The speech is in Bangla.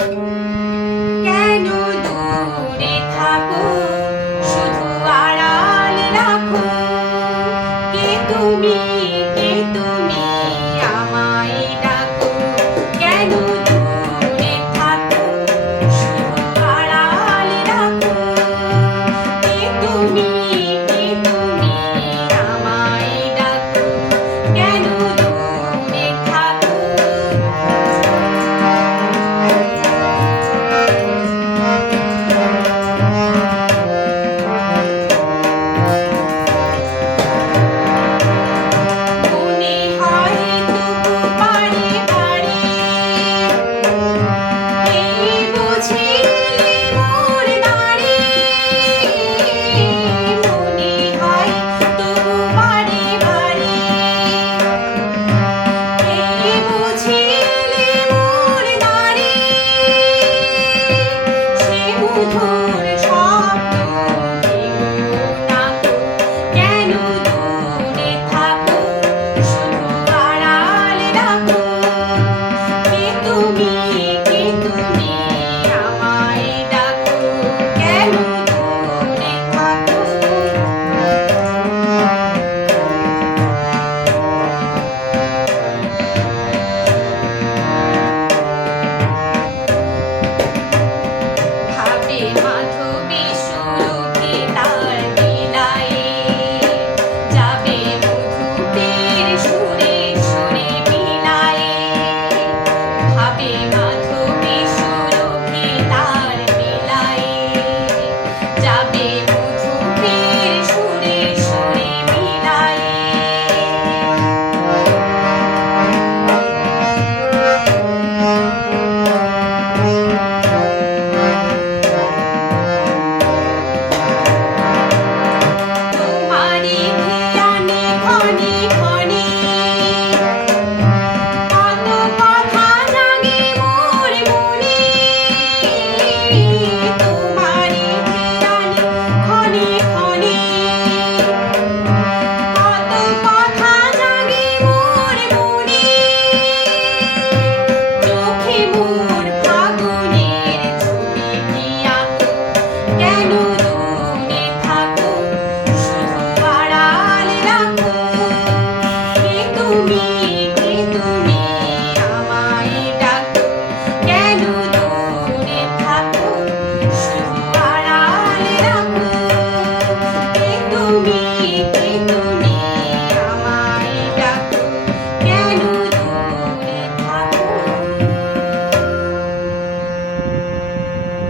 কেন দূরে থাকো, শুধু আড়াল রাখো। কে তুমি, কে তুমি, আমায় ডাকো। কেন দূরে থাকো, শুধু আড়াল রাখো। কে তুমি, কে তুমি, আমায় ডাকো। কেন দূরে থাকো। মনে হয় তবু বারে বারে, এই বুঝিলে মোর দ্বারে। মনে হয় তবু বারে বারে, এই বুঝিলে মোর দ্বারে। সে মধুর শব্দ ভেবো না তো। কেন দূরে থাকো, শুধু আড়াল রাখো। কে তুমি, কে তুমি, আমায় ডাকো। কেন দূরে থাকো। ভাবে মাধবী সুরভি তার বিলায়ে, যাবে মধুপের সুরে সুরে বিলায়ে। ভাবে মাধবী